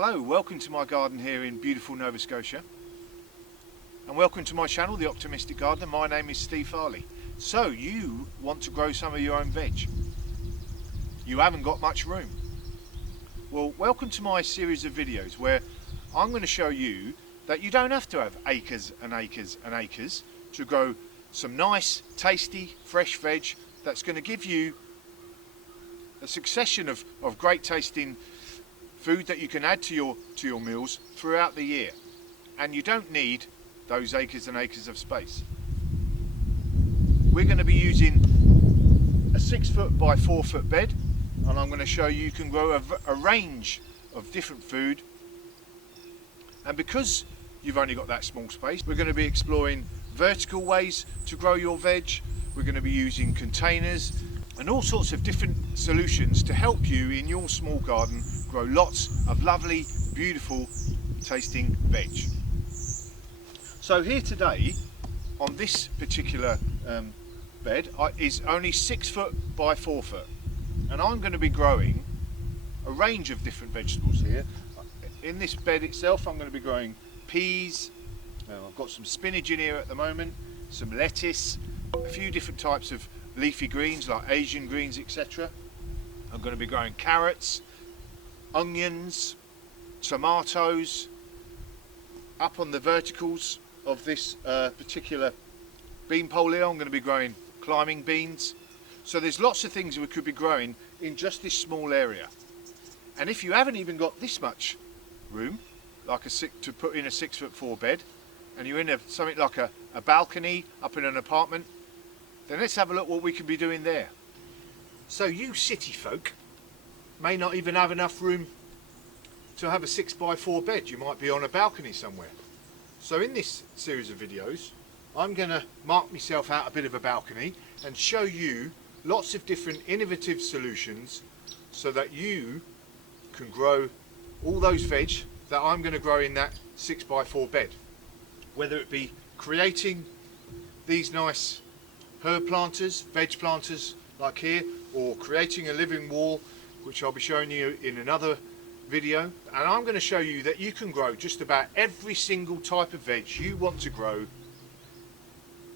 Hello, welcome to my garden here in beautiful Nova Scotia, and welcome to my channel, The Optimistic Gardener. My name is Steve Farley. So you want to grow some of your own veg. You haven't got much room. Well, welcome to my series of videos where I'm going to show you that you don't have to have acres and acres and acres to grow some nice, tasty, fresh veg that's going to give you a succession of great tasting food that you can add to your meals throughout the year. And you don't need those acres and acres of space. We're going to be using a 6 foot by 4 foot bed, and I'm going to show you can grow a range of different food. And because you've only got that small space, we're going to be exploring vertical ways to grow your veg. We're going to be using containers and all sorts of different solutions to help you in your small garden grow lots of lovely, beautiful tasting veg. So here today on this particular bed is only 6 foot by 4 foot, and I'm going to be growing a range of different vegetables here. In this bed itself I'm going to be growing peas, I've got some spinach in here at the moment, some lettuce, a few different types of leafy greens like Asian greens, etc. I'm going to be growing carrots, onions, tomatoes. Up on the verticals of this particular bean pole here, I'm going to be growing climbing beans. So there's lots of things we could be growing in just this small area. And if you haven't even got this much room, like to put in a 6 foot 4 bed, and you're in something like a balcony up in an apartment, then let's have a look what we can be doing there. So you city folk may not even have enough room to have a 6 by 4 bed. You might be on a balcony somewhere. So in this series of videos, I'm going to mark myself out a bit of a balcony and show you lots of different innovative solutions so that you can grow all those veg that I'm going to grow in that 6 by 4 bed. Whether it be creating these nice herb planters, veg planters like here, or creating a living wall, which I'll be showing you in another video. And I'm going to show you that you can grow just about every single type of veg you want to grow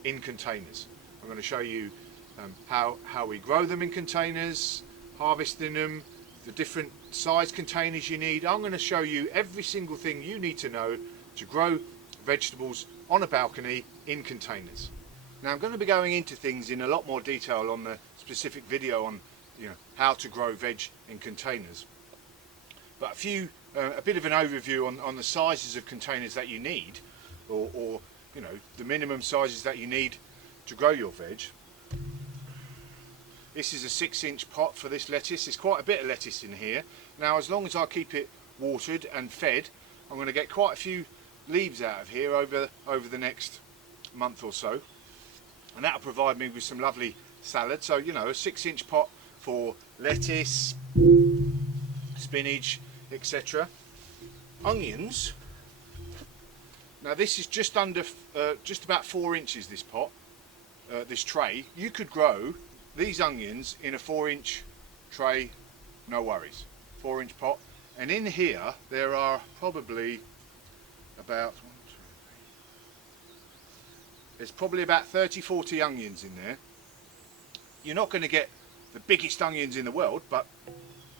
in containers. I'm going to show you how we grow them in containers, harvesting them, the different size containers you need. I'm going to show you every single thing you need to know to grow vegetables on a balcony in containers. Now I'm going to be going into things in a lot more detail on the specific video on how to grow veg in containers. But a bit of an overview on the sizes of containers that you need, or the minimum sizes that you need to grow your veg. This is a 6-inch pot for this lettuce. There's quite a bit of lettuce in here. Now as long as I keep it watered and fed, I'm going to get quite a few leaves out of here over the next month or so, and that'll provide me with some lovely salad. So a 6-inch pot for lettuce, spinach, etc. Onions. Now this is just about 4 inches, this pot, this tray. You could grow these onions in a 4-inch tray, no worries. 4-inch pot. And in here there are probably about there's probably about 30-40 onions in there. You're not going to get the biggest onions in the world, but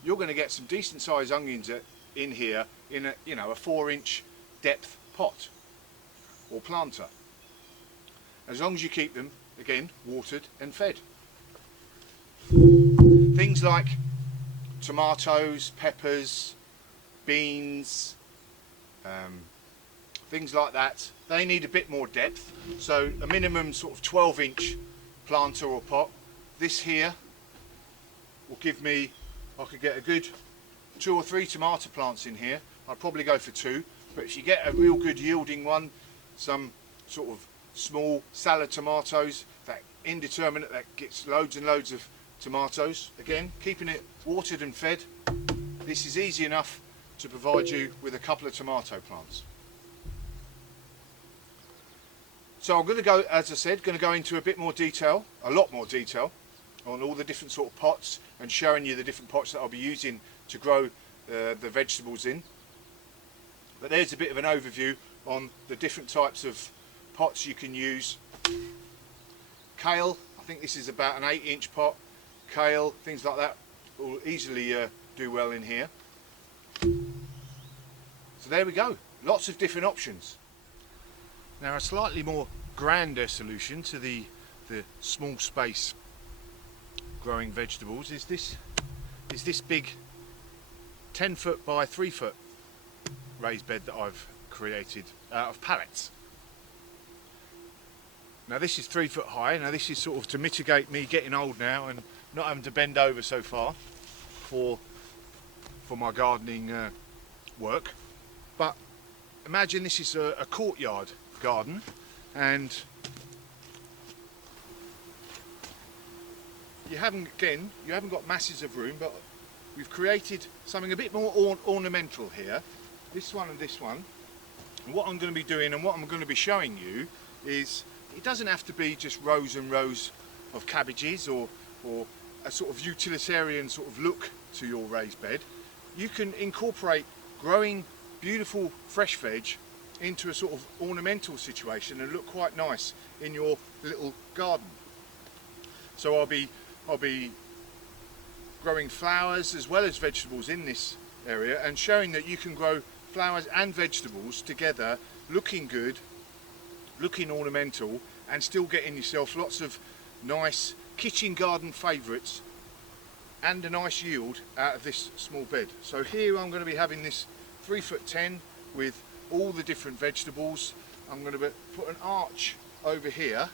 you're going to get some decent sized onions in here in a 4-inch depth pot or planter, as long as you keep them again watered and fed. Things like tomatoes, peppers, beans, things like that, they need a bit more depth, so a minimum sort of 12-inch planter or pot. This here will give me, I could get a good 2 or 3 tomato plants in here. I'd probably go for 2, but if you get a real good yielding one, some sort of small salad tomatoes, that indeterminate, that gets loads and loads of tomatoes, again keeping it watered and fed, this is easy enough to provide you with a couple of tomato plants. So I'm going to go, as I said, going to go into a bit more detail, a lot more detail, on all the different sort of pots and showing you the different pots that I'll be using to grow the vegetables in. But there's a bit of an overview on the different types of pots you can use. Kale, I think this is about an 8-inch pot. Kale, things like that will easily do well in here. So there we go, lots of different options. Now a slightly more grander solution to the small space growing vegetables is this big 10-foot by 3-foot raised bed that I've created out of pallets. Now this is 3 foot high. Now this is sort of to mitigate me getting old now and not having to bend over so far for my gardening work. But imagine this is a courtyard garden, and you haven't got masses of room, but we've created something a bit more ornamental here. This one and this one. And what I'm going to be doing and what I'm going to be showing you is it doesn't have to be just rows and rows of cabbages or a sort of utilitarian sort of look to your raised bed. You can incorporate growing beautiful fresh veg into a sort of ornamental situation and look quite nice in your little garden. So I'll be growing flowers as well as vegetables in this area and showing that you can grow flowers and vegetables together, looking good, looking ornamental, and still getting yourself lots of nice kitchen garden favourites and a nice yield out of this small bed. So here I'm going to be having this 3'10" with all the different vegetables. I'm going to put an arch over here.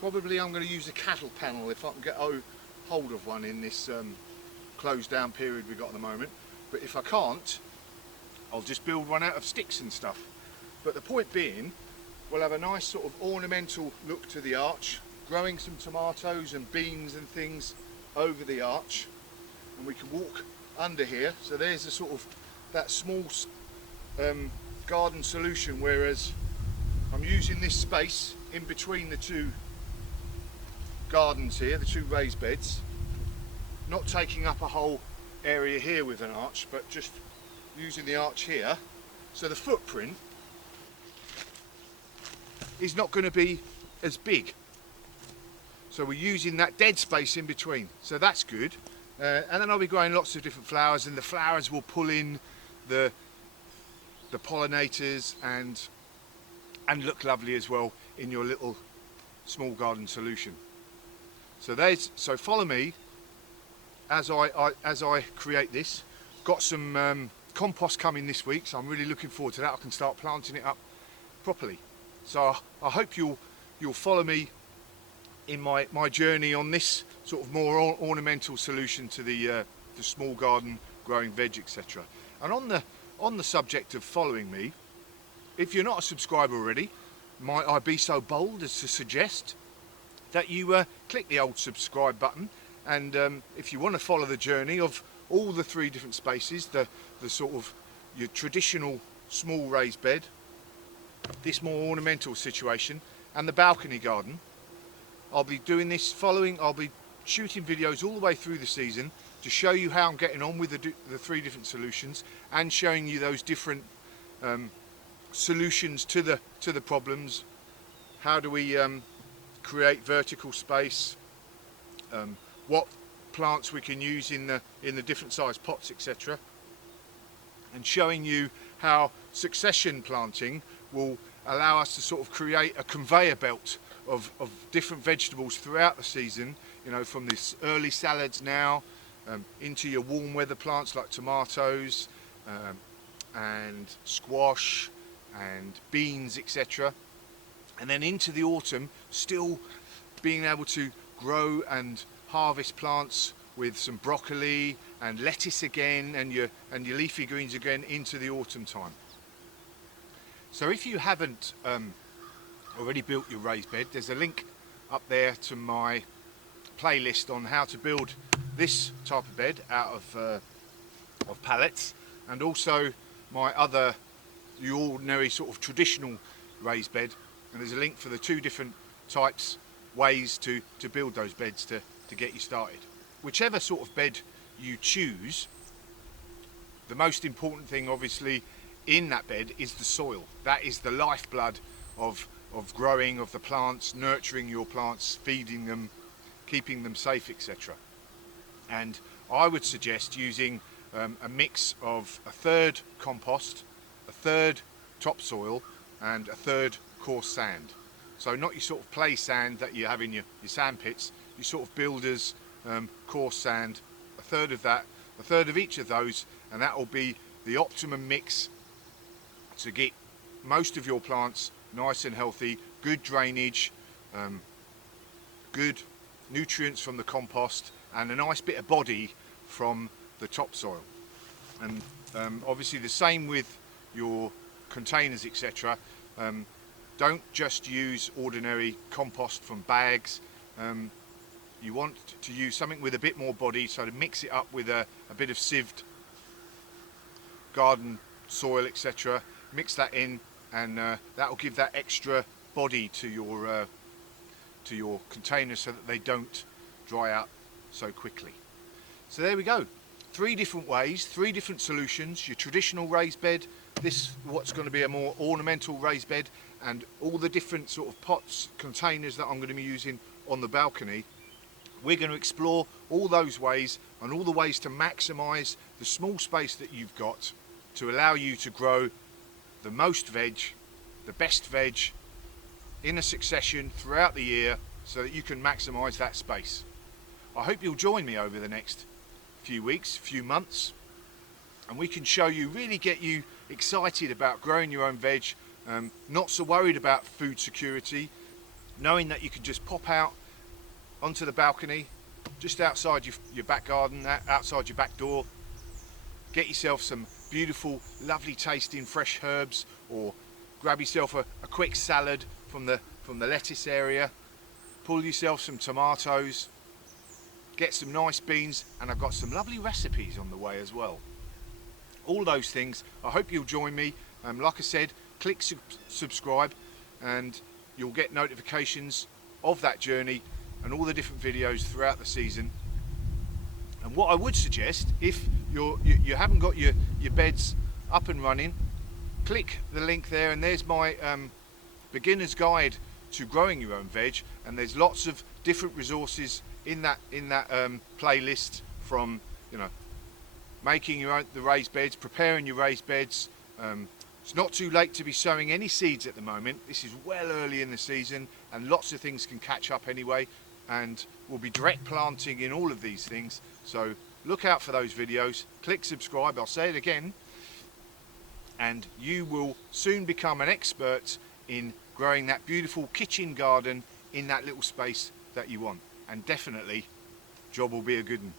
Probably I'm going to use a cattle panel if I can get hold of one in this closed down period we've got at the moment. But if I can't, I'll just build one out of sticks and stuff. But the point being, we'll have a nice sort of ornamental look to the arch, growing some tomatoes and beans and things over the arch, and we can walk under here. So there's a sort of that small garden solution, whereas I'm using this space in between the two gardens here, the two raised beds, not taking up a whole area here with an arch, but just using the arch here. So the footprint is not going to be as big. So we're using that dead space in between. So that's good. And then I'll be growing lots of different flowers, and the flowers will pull in the pollinators and look lovely as well in your little small garden solution. So follow me as I create this. Got some compost coming this week, so I'm really looking forward to that. I can start planting it up properly. So I hope you'll follow me in my journey on this sort of more ornamental solution to the small garden growing veg, etc. And on the subject of following me, if you're not a subscriber already, might I be so bold as to suggest that you click the old subscribe button, and if you want to follow the journey of all the 3 different spaces, the sort of your traditional small raised bed, this more ornamental situation, and the balcony garden. I'll be doing this I'll be shooting videos all the way through the season to show you how I'm getting on with the 3 different solutions, and showing you those different solutions to the problems. How do we create vertical space, what plants we can use in the different size pots, etc. And showing you how succession planting will allow us to sort of create a conveyor belt of different vegetables throughout the season, you know, from this early salads now into your warm weather plants like tomatoes and squash and beans, etc. And then into the autumn, still being able to grow and harvest plants with some broccoli and lettuce again, and your leafy greens again into the autumn time. So if you haven't already built your raised bed, there's a link up there to my playlist on how to build this type of bed out of pallets, and also my other, the ordinary sort of traditional raised bed. And there's a link for the 2 different ways to build those beds to get you started. Whichever sort of bed you choose, the most important thing obviously in that bed is the soil. That is the lifeblood of growing of the plants, nurturing your plants, feeding them, keeping them safe, etc. And I would suggest using a mix of a third compost, a third topsoil, and a third coarse sand. So not your sort of play sand that you have in your sand pits, your sort of builders coarse sand, a third of that, a third of each of those, and that will be the optimum mix to get most of your plants nice and healthy, good drainage, good nutrients from the compost, and a nice bit of body from the topsoil. And obviously the same with your containers, etc. Don't just use ordinary compost from bags. You want to use something with a bit more body, so to mix it up with a bit of sieved garden soil, etc. Mix that in, and that will give that extra body to your containers so that they don't dry out so quickly. So there we go. 3 different ways, 3 different solutions. Your traditional raised bed, this what's going to be a more ornamental raised bed, and all the different sort of pots, containers that I'm going to be using on the balcony. We're going to explore all those ways and all the ways to maximise the small space that you've got to allow you to grow the most veg, the best veg in a succession throughout the year, so that you can maximise that space. I hope you'll join me over the next few weeks, few months, and we can show you, really get you excited about growing your own veg, not so worried about food security, knowing that you can just pop out onto the balcony, just outside your back garden, outside your back door, get yourself some beautiful, lovely tasting fresh herbs, or grab yourself a quick salad from the lettuce area, pull yourself some tomatoes, get some nice beans, and I've got some lovely recipes on the way as well. All those things. I hope you'll join me. Like I said, click subscribe and you'll get notifications of that journey and all the different videos throughout the season. And what I would suggest, if you haven't got your beds up and running, click the link there, and there's my beginner's guide to growing your own veg, and there's lots of different resources in that playlist, from making the raised beds, preparing your raised beds. It's not too late to be sowing any seeds at the moment. This is well early in the season, and lots of things can catch up anyway, and we'll be direct planting in all of these things. So look out for those videos, click subscribe, I'll say it again, and you will soon become an expert in growing that beautiful kitchen garden in that little space that you want. And definitely, job will be a good one.